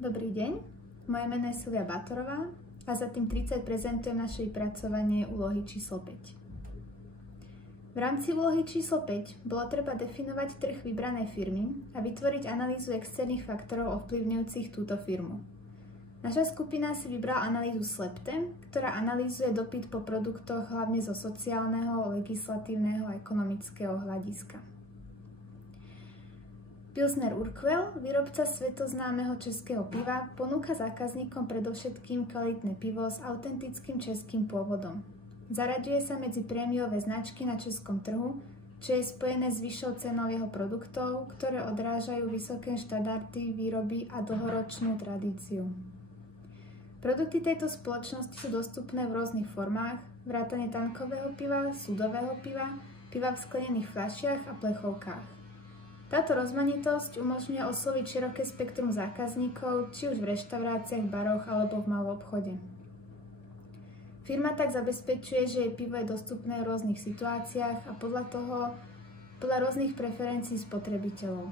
Dobrý deň, moje meno je Silvia Bátorová a za tým 30 prezentujem naše vypracovanie úlohy číslo 5. V rámci úlohy číslo 5 bolo treba definovať trh vybranej firmy a vytvoriť analýzu externých faktorov ovplyvňujúcich túto firmu. Naša skupina si vybrala analýzu SLEPTE, ktorá analýzuje dopyt po produktoch hlavne zo sociálneho, legislatívneho a ekonomického hľadiska. Pilsner Urquell, výrobca svetoznámeho českého piva, ponúka zákazníkom predovšetkým kvalitné pivo s autentickým českým pôvodom. Zaraďuje sa medzi prémiové značky na českom trhu, čo je spojené s vyššou cenou jeho produktov, ktoré odrážajú vysoké štandardy výroby a dlhoročnú tradíciu. Produkty tejto spoločnosti sú dostupné v rôznych formách, vrátane tankového piva, sudového piva, piva v sklenených fľašiach a plechovkách. Táto rozmanitosť umožňuje osloviť široké spektrum zákazníkov, či už v reštauráciách, baroch alebo v maloobchode. Firma tak zabezpečuje, že jej pivo je dostupné v rôznych situáciách a podľa rôznych preferencií spotrebiteľov.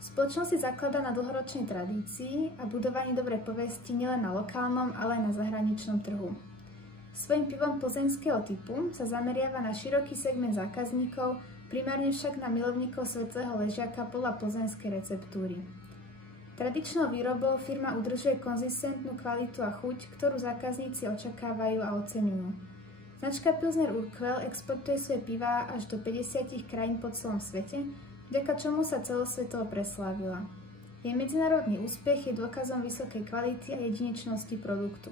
Spoločnosť si zakladá na dlhoročnej tradícii a budovaní dobrej povesti nielen na lokálnom, ale aj na zahraničnom trhu. Svojím pivom plzeňského typu sa zameriava na široký segment zákazníkov, primárne však na milovníkov svetlého ležiaka podľa plzeňskej receptúry. Tradičnou výrobou firma udržuje konzistentnú kvalitu a chuť, ktorú zákazníci očakávajú a oceňujú. Značka Pilsner Urquell exportuje svoje pivá až do 50 krajín po celom svete, vďaka čomu sa celosvetovo preslávila. Jej medzinárodný úspech je dôkazom vysokej kvality a jedinečnosti produktu.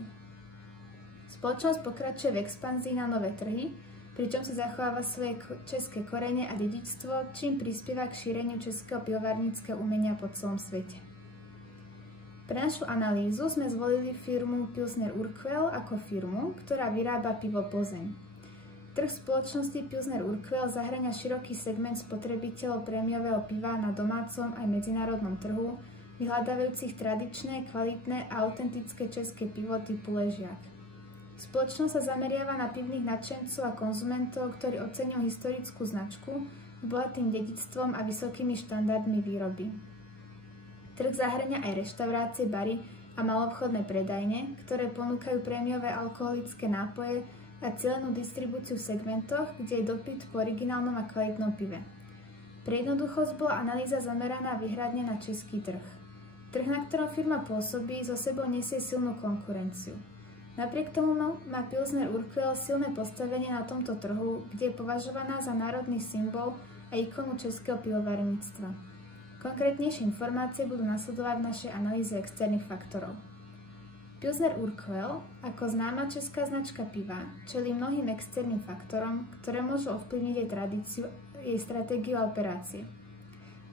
Spoločnosť pokračuje v expanzii na nové trhy, pričom si zachováva svoje české korene a dedičstvo, čím prispieva k šíreniu českého pivovarníckeho umenia po celom svete. Pre našu analýzu sme zvolili firmu Pilsner Urquell ako firmu, ktorá vyrába pivo Plzeň. Trh spoločnosti Pilsner Urquell zahŕňa široký segment spotrebiteľov prémiového piva na domácom aj medzinárodnom trhu, vyhľadávajúcich tradičné, kvalitné a autentické české pivo typu ležiak. Spoločnosť sa zameriava na pivných nadšencov a konzumentov, ktorí oceňujú historickú značku s bohatým dedičstvom a vysokými štandardmi výroby. Trh zahŕňa aj reštaurácie, bary a maloobchodné predajne, ktoré ponúkajú prémiové alkoholické nápoje a cielenú distribúciu v segmentoch, kde je dopyt po originálnom a kvalitnom pive. Pre jednoduchosť bola analýza zameraná výhradne na český trh. Trh, na ktorom firma pôsobí, so sebou nesie silnú konkurenciu. Napriek tomu má Pilsner Urquell silné postavenie na tomto trhu, kde je považovaná za národný symbol a ikonu českého pivovarníctva. Konkrétnejšie informácie budú nasledovať v našej analýze externých faktorov. Pilsner Urquell, ako známa česká značka piva, čelí mnohým externým faktorom, ktoré môžu ovplyvniť jej tradíciu, jej stratégiu a operácie.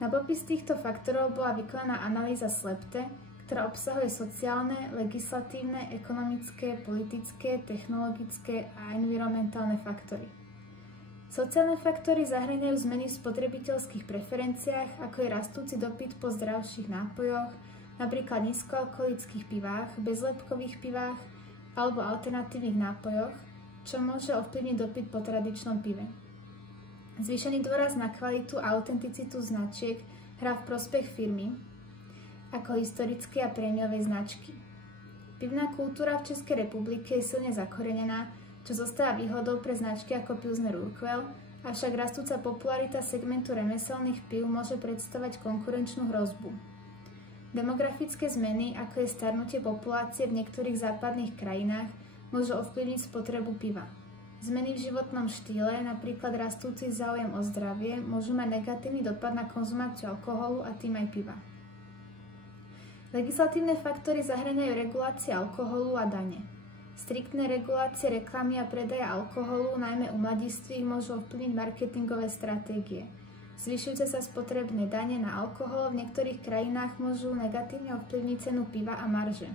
Na popis týchto faktorov bola vykonaná analýza SLEPTE, ktorá obsahuje sociálne, legislatívne, ekonomické, politické, technologické a environmentálne faktory. Sociálne faktory zahŕňajú zmeny v spotrebiteľských preferenciách, ako je rastúci dopyt po zdravších nápojoch, napríklad nízkoalkoholických pivách, bezlepkových pivách alebo alternatívnych nápojoch, čo môže ovplyvniť dopyt po tradičnom pive. Zvýšený dôraz na kvalitu a autenticitu značiek hrá v prospech firmy, ako historické a prémiové značky. Pivná kultúra v Českej republike je silne zakorenená, čo zostáva výhodou pre značky ako Pilsner Urquell, avšak rastúca popularita segmentu remeselných pív môže predstavovať konkurenčnú hrozbu. Demografické zmeny, ako je starnutie populácie v niektorých západných krajinách, môžu ovplyvniť spotrebu piva. Zmeny v životnom štýle, napríklad rastúci záujem o zdravie, môžu mať negatívny dopad na konzumáciu alkoholu a tým aj piva. Legislatívne faktory zahŕňajú regulácie alkoholu a dane. Striktné regulácie reklamy a predaja alkoholu, najmä u mladistvých, môžu ovplyvniť marketingové stratégie. Zvyšujúce sa spotrebné dane na alkohol v niektorých krajinách môžu negatívne ovplyvniť cenu piva a marže.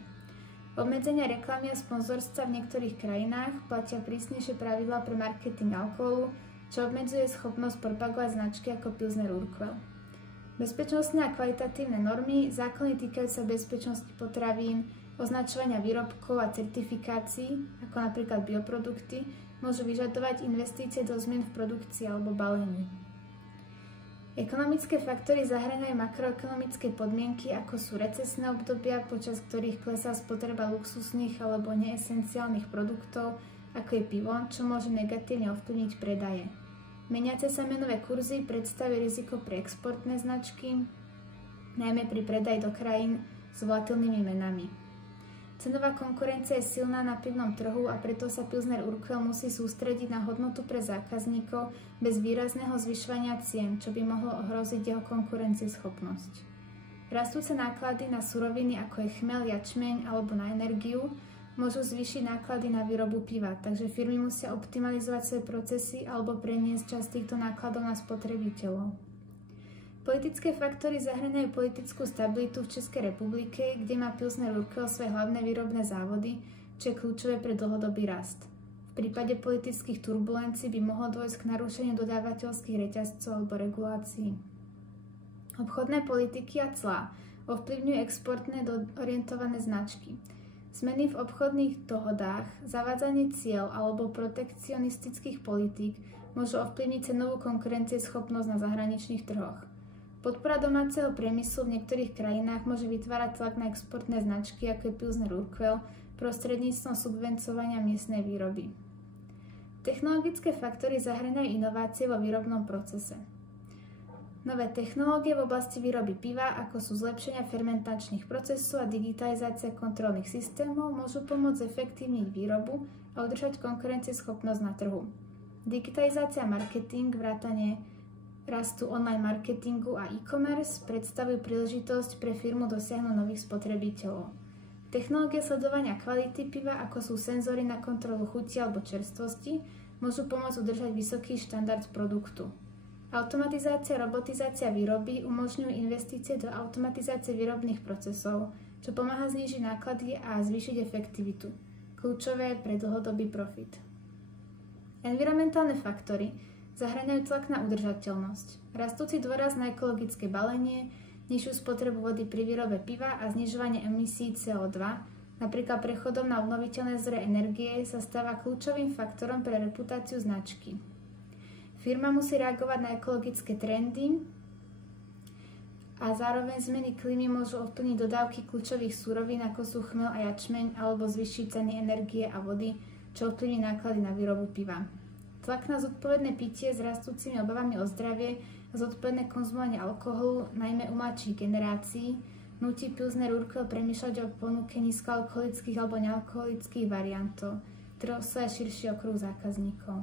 Obmedzenia reklamy a sponzorstva v niektorých krajinách platia prísnejšie pravidlá pre marketing alkoholu, čo obmedzuje schopnosť propagovať značky ako Pilsner Urquell. Bezpečnostné a kvalitatívne normy, zákony týkajúce sa bezpečnosti potravín, označovania výrobkov a certifikácií, ako napríklad bioprodukty, môžu vyžadovať investície do zmien v produkcii alebo balení. Ekonomické faktory zahŕňajú makroekonomické podmienky, ako sú recesné obdobia, počas ktorých klesá spotreba luxusných alebo neesenciálnych produktov, ako je pivo, čo môže negatívne ovplyvniť predaje. Meniace sa menové kurzy predstavujú riziko pre exportné značky, najmä pri predaji do krajín s volatilnými menami. Cenová konkurencia je silná na pivnom trhu a preto sa Pilsner Urquell musí sústrediť na hodnotu pre zákazníkov bez výrazného zvyšovania cien, čo by mohlo ohroziť jeho konkurencieschopnosť. Rastúce náklady na suroviny, ako je chmel, jačmeň alebo na energiu, môžu zvýšiť náklady na výrobu piva, takže firmy musia optimalizovať svoje procesy alebo preniesť časť týchto nákladov na spotrebiteľov. Politické faktory zahŕňajú politickú stabilitu v Českej republike, kde má Pilsner Urquell svoje hlavné výrobné závody, čo je kľúčové pre dlhodobý rast. V prípade politických turbulencií by mohlo dôjsť k narušeniu dodávateľských reťazcov alebo regulácií. Obchodné politiky a clá ovplyvňujú exportné orientované značky. Zmeny v obchodných dohodách, zavádzanie cieľ alebo protekcionistických politík môžu ovplyvniť cenovú konkurencieschopnosť na zahraničných trhoch. Podpora domáceho priemyslu v niektorých krajinách môže vytvárať tlak na exportné značky, ako je Pilsner Urquell, prostredníctvom subvencovania miestnej výroby. Technologické faktory zahŕňajú inovácie vo výrobnom procese. Nové technológie v oblasti výroby piva, ako sú zlepšenia fermentačných procesov a digitalizácia kontrolných systémov, môžu pomôcť zefektívniť výrobu a udržať konkurencieschopnosť na trhu. Digitalizácia marketing, vrátane rastu online marketingu a e-commerce predstavujú príležitosť pre firmu dosiahnuť nových spotrebiteľov. Technológie sledovania kvality piva, ako sú senzory na kontrolu chuti alebo čerstvosti, môžu pomôcť udržať vysoký štandard produktu. Automatizácia a robotizácia výroby umožňujú investície do automatizácie výrobných procesov, čo pomáha znížiť náklady a zvýšiť efektivitu, kľúčové pre dlhodobý profit. Environmentálne faktory zahŕňajú tlak na udržateľnosť, rastúci dôraz na ekologické balenie, nižšiu spotrebu vody pri výrobe piva a znižovanie emisí CO2, napríklad prechodom na obnoviteľné zdroje energie, sa stáva kľúčovým faktorom pre reputáciu značky. Firma musí reagovať na ekologické trendy a zároveň zmeny klímy môžu ovplyvniť dodávky kľúčových surovín, ako sú chmel a jačmeň, alebo zvýšiť ceny energie a vody, čo ovplyvní náklady na výrobu piva. Tlak na zodpovedné pitie s rastúcimi obavami o zdravie a zodpovedné konzumovanie alkoholu, najmä u mladších generácií, núti Pilsner Urquell premýšľať o ponuke nízkoalkoholických alebo nealkoholických variantov, ktoré oslovia širší okruh zákazníkov.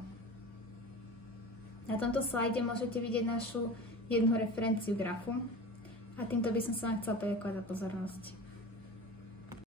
Na tomto slajde môžete vidieť našu jednu referenciu grafu a týmto by som sa vám chcela poďakovať za pozornosť.